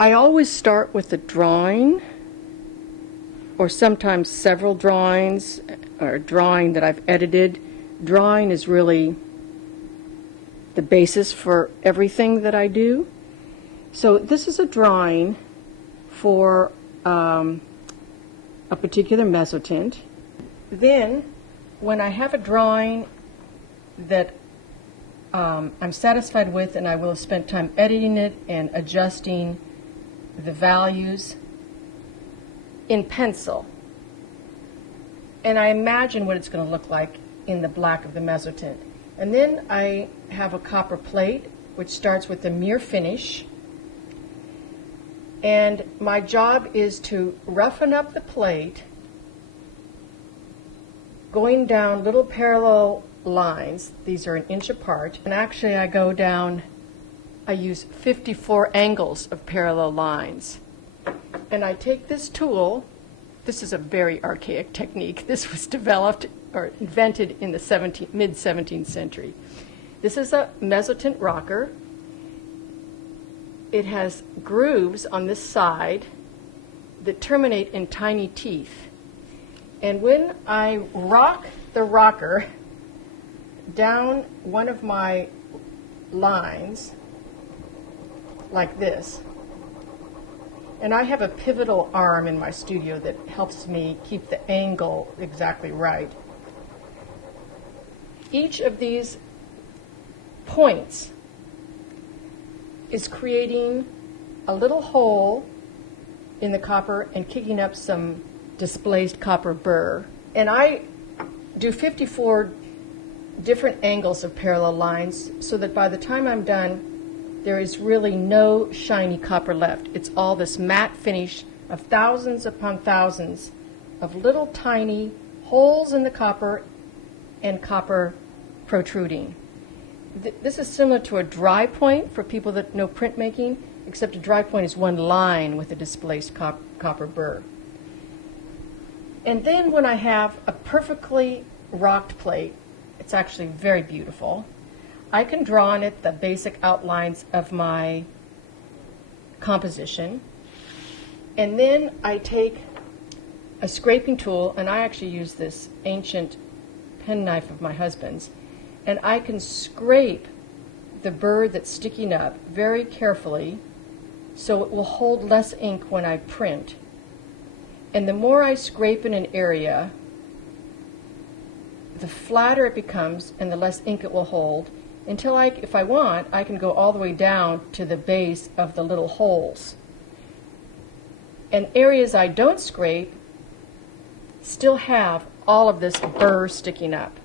I always start with a drawing, or sometimes several drawings, or a drawing that I've edited. Drawing is really the basis for everything that I do. So this is a drawing for a particular mezzotint. Then, when I have a drawing that I'm satisfied with, and I will have spent time editing it and adjusting the values in pencil, and I imagine what it's going to look like in the black of the mezzotint. And then I have a copper plate, which starts with a mirror finish, and my job is to roughen up the plate, going down little parallel lines. These are an inch apart, and actually I use 54 angles of parallel lines. And I take this tool. This is a very archaic technique. This was developed or invented in the mid-17th century. This is a mezzotint rocker. It has grooves on this side that terminate in tiny teeth. And when I rock the rocker down one of my lines, like this, and I have a pivotal arm in my studio that helps me keep the angle exactly right. Each of these points is creating a little hole in the copper and kicking up some displaced copper burr. And I do 54 different angles of parallel lines so that by the time I'm done, there is really no shiny copper left. It's all this matte finish of thousands upon thousands of little tiny holes in the copper and copper protruding. This is similar to a dry point for people that know printmaking, except a dry point is one line with a displaced copper burr. And then when I have a perfectly rocked plate, it's actually very beautiful, I can draw on it the basic outlines of my composition. And then I take a scraping tool, and I actually use this ancient penknife of my husband's, and I can scrape the burr that's sticking up very carefully so it will hold less ink when I print. And the more I scrape in an area, the flatter it becomes and the less ink it will hold, until if I want, I can go all the way down to the base of the little holes. And areas I don't scrape still have all of this burr sticking up.